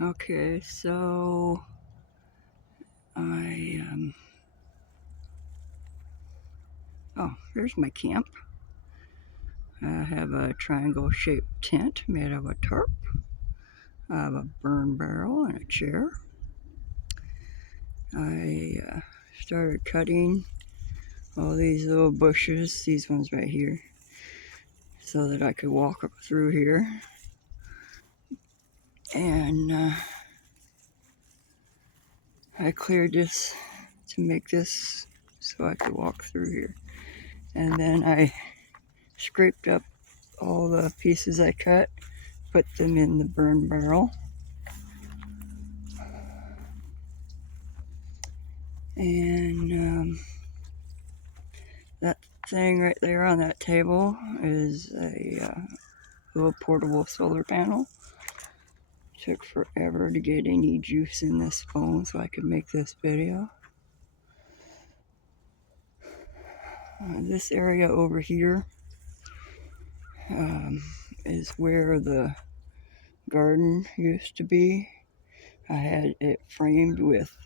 Okay, so oh, there's my camp. I have a triangle shaped tent made of a tarp. I have a burn barrel and a chair. I started cutting all these little bushes, these ones right here, so that I could walk up through here. And I cleared this to make this so I could walk through here. And then I scraped up all the pieces I cut, put them in the burn barrel. And that thing right there on that table is a little portable solar panel. Took forever to get any juice in this phone so I could make this video. This area over here is where the garden used to be. I had it framed with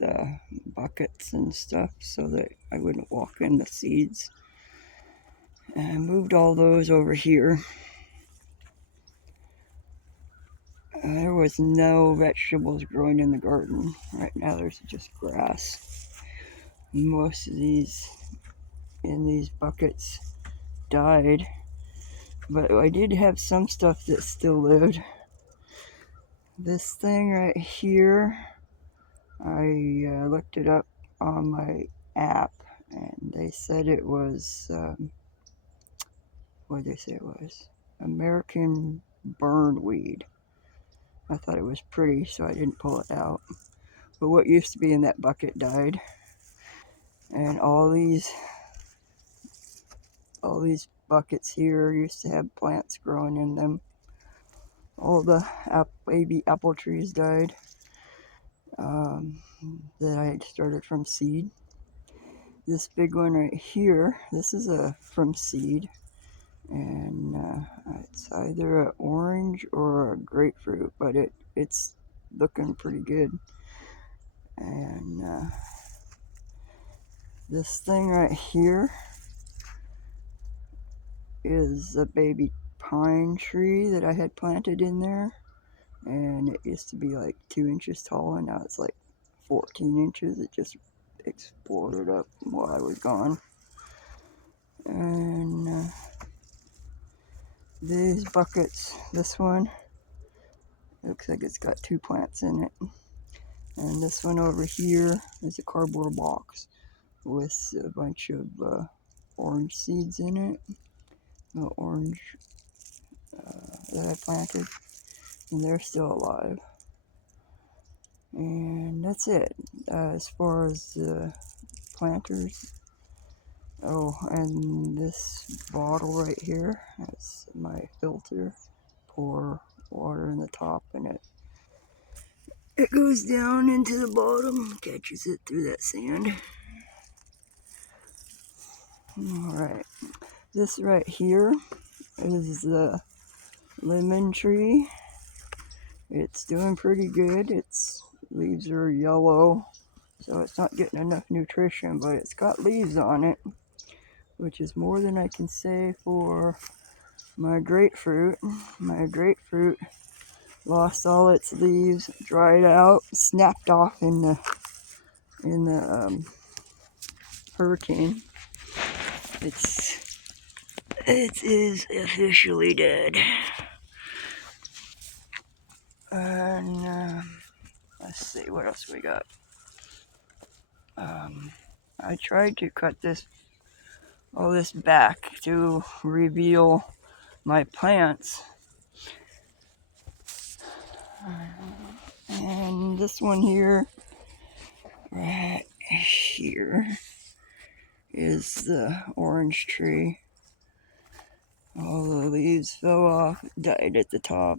buckets and stuff so that I wouldn't walk in the seeds. And I moved all those over here. There was no vegetables growing in the garden. Right now there's just grass. Most of these in these buckets died, but I did have some stuff that still lived. This thing right here, I looked it up on my app and they said it was, what did they say it was? American burnweed. I thought it was pretty, so I didn't pull it out. But what used to be in that bucket died. And all these buckets here used to have plants growing in them. All the baby apple trees died that I had started from seed. This big one right here, this is from seed, and it's either an orange or a grapefruit, but it's looking pretty good. And this thing right here is a baby pine tree that I had planted in there, and it used to be like 2 inches tall, and now it's like 14 inches. It just exploded up while I was gone. And these buckets, this one looks like it's got 2 plants in it, and this one over here is a cardboard box with a bunch of orange seeds in it, the orange that I planted, and they're still alive. And that's it as far as the planters. Oh, and this bottle right here, that's my filter. Pour water in the top, and it goes down into the bottom, catches it through that sand. Alright, this right here is the lemon tree. It's doing pretty good. Its leaves are yellow, so it's not getting enough nutrition, but it's got leaves on it, which is more than I can say for my grapefruit. My grapefruit lost all its leaves, dried out, snapped off in the hurricane. It is officially dead. And let's see what else we got. I tried to cut all this back to reveal my plants. And this one here, right here, is the orange tree. All the leaves fell off, died at the top.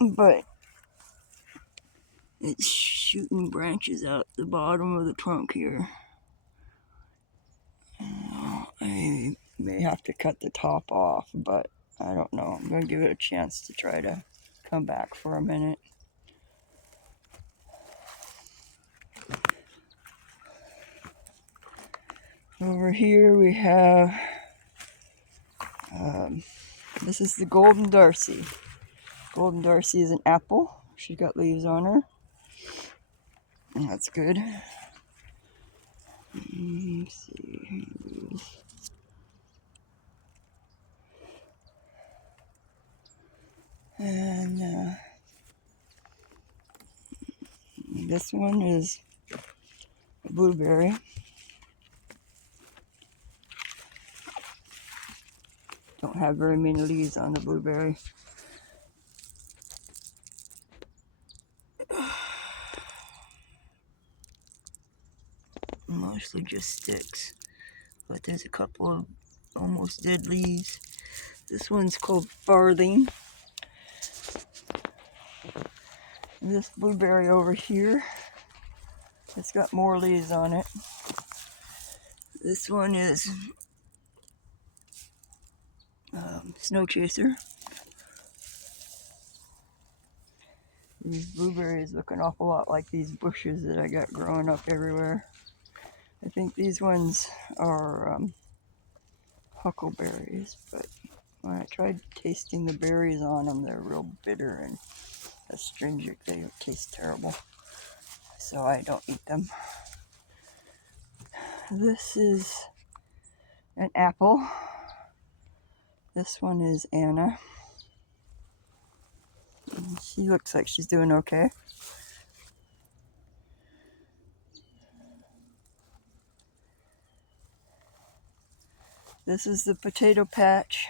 But it's shooting branches out the bottom of the trunk here. I may have to cut the top off, but I don't know. I'm going to give it a chance to try to come back for a minute. Over here we have, this is the Golden Darcy. Golden Darcy is an apple. She's got leaves on her. That's good. Let's see. And this one is a blueberry. Don't have very many leaves on the blueberry. Mostly just sticks, but there's a couple of almost dead leaves. This one's called Farthing. And this blueberry over here, it's got more leaves on it. This one is Snow Chaser. These blueberries look an awful lot like these bushes that I got growing up everywhere. I think these ones are huckleberries, but when I tried tasting the berries on them, they're real bitter and astringent. They taste terrible, so I don't eat them. This is an apple. This one is Anna. She looks like she's doing okay. This is the potato patch.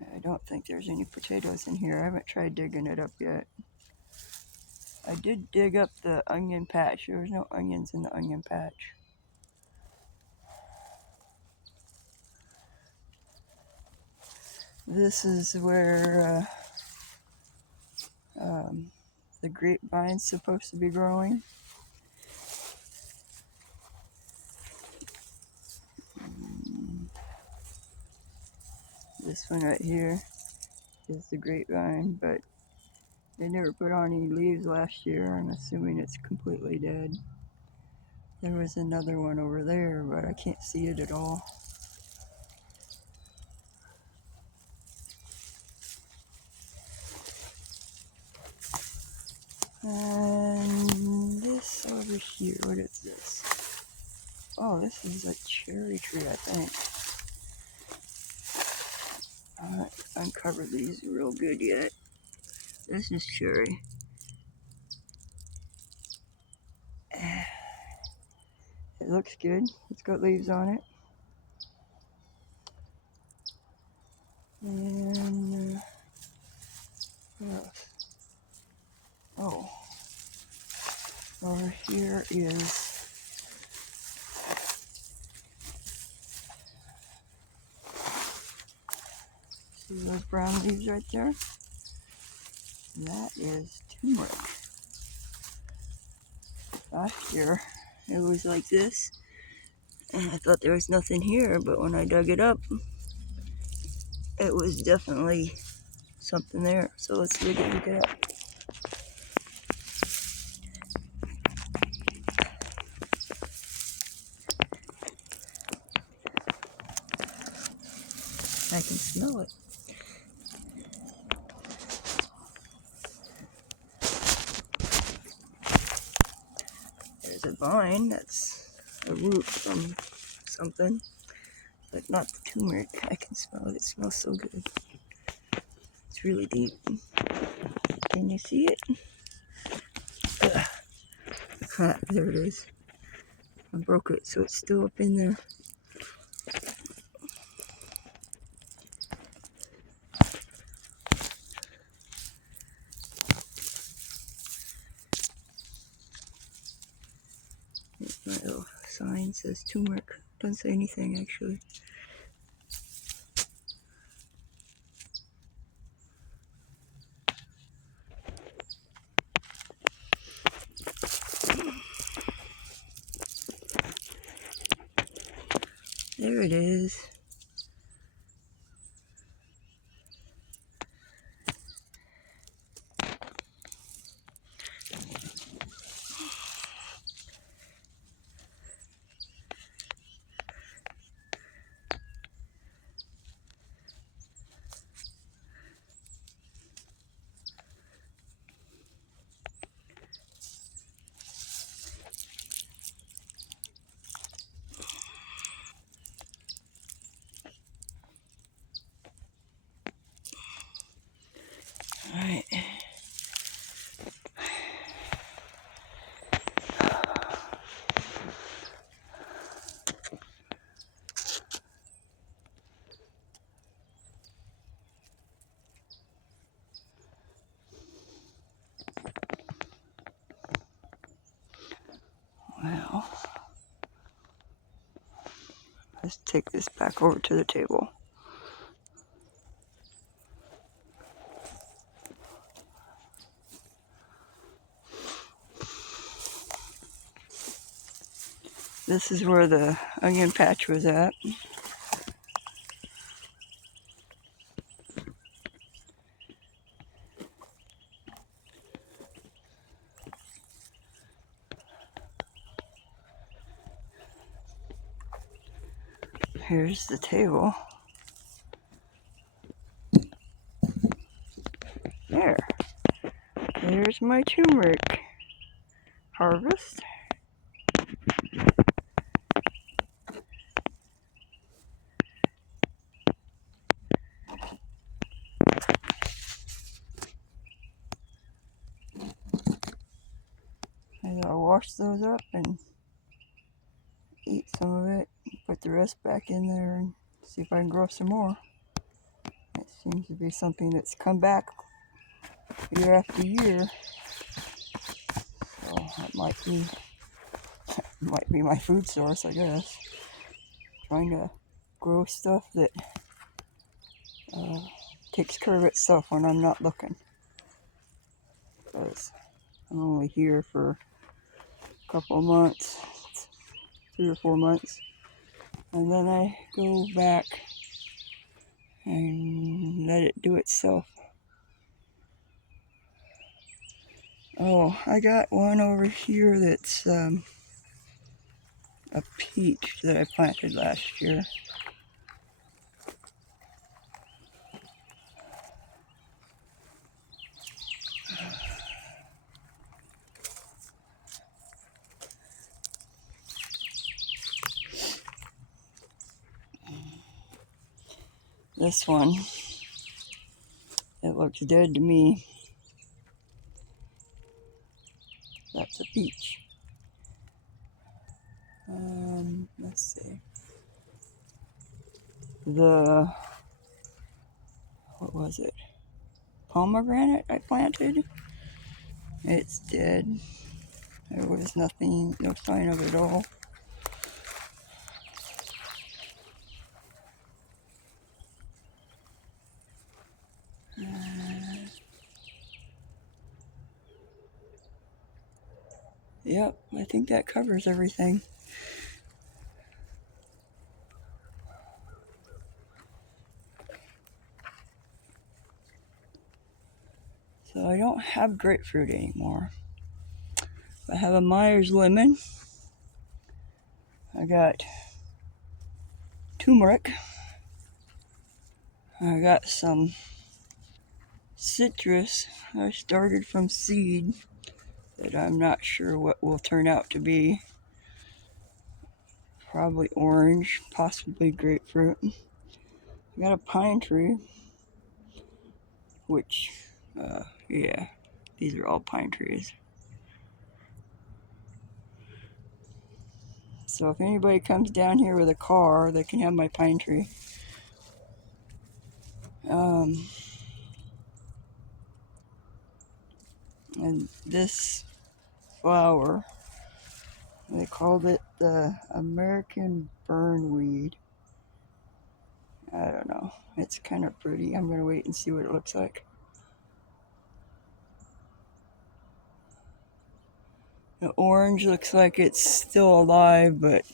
I don't think there's any potatoes in here. I haven't tried digging it up yet. I did dig up the onion patch. There was no onions in the onion patch. This is where the grapevine's supposed to be growing. This one right here is the grapevine, but they never put on any leaves last year. I'm assuming it's completely dead. There was another one over there, but I can't see it at all. And this over here, what is this? Oh, this is a cherry tree, I think. I haven't uncovered these real good yet. This is cherry. It looks good. It's got leaves on it. And what else? Oh, over here is see those brown leaves right there? That is turmeric. Last year it was like this, and I thought there was nothing here, but when I dug it up, it was definitely something there. So let's dig it up. I can smell it. There's a vine that's a root from something, but not the turmeric. I can smell it. It smells so good. It's really deep. Can you see it? There it is. I broke it, so it's still up in there. My little sign says turmeric. Doesn't say anything actually. There it is. So let's take this back over to the table. This is where the onion patch was at. Here's the table. There's my turmeric harvest. And I'll wash those up and eat some of it, put the rest back in there and see if I can grow some more. It seems to be something that's come back year after year. So that might be my food source, I guess. Trying to grow stuff that takes care of itself when I'm not looking. Because I'm only here for a couple of months, 3 or 4 months, and then I go back and let it do itself. Oh, I got one over here that's a peach that I planted last year. This one, it looks dead to me. That's a peach. Let's see. What was it? Pomegranate I planted. It's dead. There was nothing, no sign of it at all. Yep, I think that covers everything. So I don't have grapefruit anymore. I have a Myers lemon. I got turmeric. I got some citrus. I started from seed that I'm not sure what will turn out to be. Probably orange, possibly grapefruit. I got a pine tree, which, yeah, these are all pine trees. So if anybody comes down here with a car, they can have my pine tree. And this flower, they called it the American burnweed. I don't know. It's kind of pretty. I'm going to wait and see what it looks like. The orange looks like it's still alive, but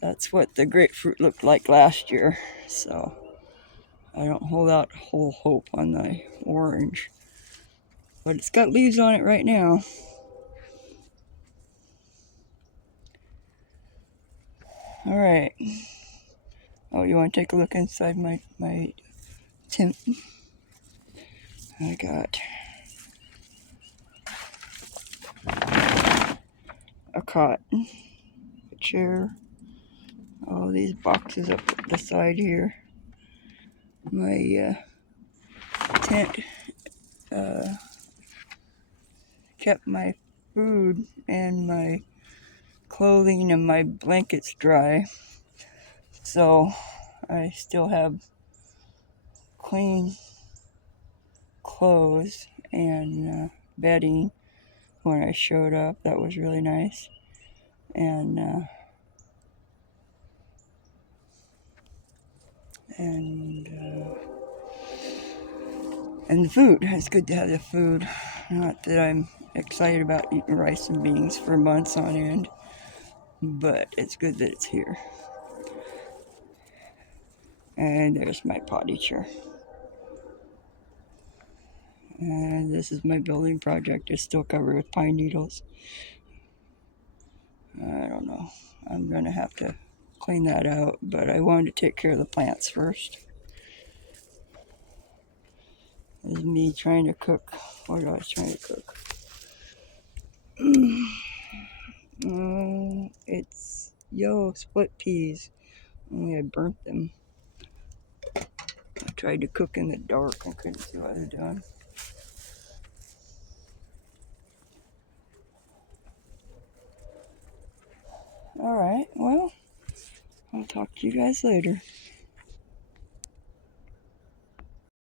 that's what the grapefruit looked like last year. So I don't hold out whole hope on the orange. But it's got leaves on it right now. All right. Oh, you want to take a look inside my tent? I got a cot, a chair, all these boxes up the side here. My tent kept my food and my clothing and my blankets dry, so I still have clean clothes and bedding when I showed up. That was really nice. and and the food. It's good to have the food. Not that I'm excited about eating rice and beans for months on end, but it's good that it's here. And there's my potty chair. And this is my building project. It's still covered with pine needles. I don't know. I'm gonna have to clean that out, but I wanted to take care of the plants first. This is me trying to cook. What I was trying to cook? It's yellow split peas. Only I burnt them. I tried to cook in the dark. I couldn't see what I was doing. Alright, well, I'll talk to you guys later.